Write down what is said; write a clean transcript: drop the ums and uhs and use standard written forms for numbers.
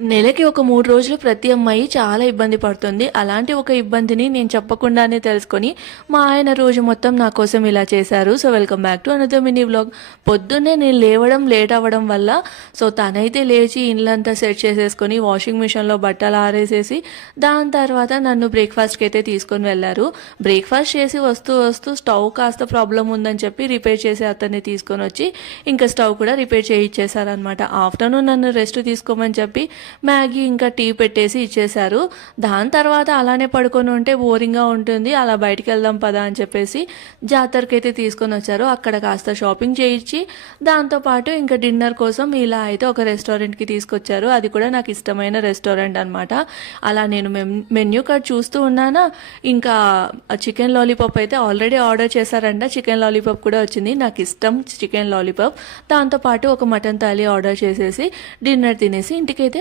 నెలకి ఒక 3 రోజులు ప్రతి అమ్మాయి చాలా ఇబ్బంది పడుతుంది. అలాంటి ఒక ఇబ్బందిని నేను చెప్పకుండానే తెలుసుకొని, మా ఆయన రోజు మొత్తం నా కోసం ఇలా చేశారు. So, welcome back to another mini vlog. పొద్దున్నే నేను లేవడం లేట్ అవ్వడం వల్ల తనైతే లేచి ఇల్లంతా సెట్ చేసేసుకొని వాషింగ్ మిషన్‌లో బట్టలు ఆరేసేసి, దాని తర్వాత నన్ను బ్రేక్‌ఫాస్ట్‌కి అయితే తీసుకొని వెళ్లారు. బ్రేక్‌ఫాస్ట్ చేసి వస్తూ స్టవ్ కాస్త ప్రాబ్లమ్ ఉందని చెప్పి రిపేర్ చేసే అతన్ని తీసుకొనొచ్చి, ఇంకా స్టవ్ కూడా రిపేర్ చేయించేశారనమాట. ఆఫ్టర్‌నూన్ నన్ను రెస్ట్ తీసుకోమని చెప్పి మ్యాగీ ఇంకా టీ పెట్టేసి ఇచ్చేశారు. దాని తర్వాత అలానే పడుకొని ఉంటే బోరింగ్గా ఉంటుంది, అలా బయటికి వెళ్దాం పదా అని చెప్పేసి జాతరకి అయితే తీసుకొని వచ్చారు. అక్కడ కాస్త షాపింగ్ చేయించి దాంతోపాటు ఇంకా డిన్నర్ కోసం ఇలా అయితే ఒక రెస్టారెంట్కి తీసుకొచ్చారు. అది కూడా నాకు ఇష్టమైన రెస్టారెంట్ అనమాట. అలా నేను మెన్యూ కార్డ్ చూస్తూ ఉన్నానా, ఇంకా చికెన్ లాలీపాప్ అయితే ఆల్రెడీ ఆర్డర్ చేశారంట. చికెన్ లాలీపాప్ కూడా వచ్చింది. నాకు ఇష్టం చికెన్ లాలీపాప్. దాంతోపాటు ఒక మటన్ థాలీ ఆర్డర్ చేసేసి డిన్నర్ తినేసి ఇంటికైతే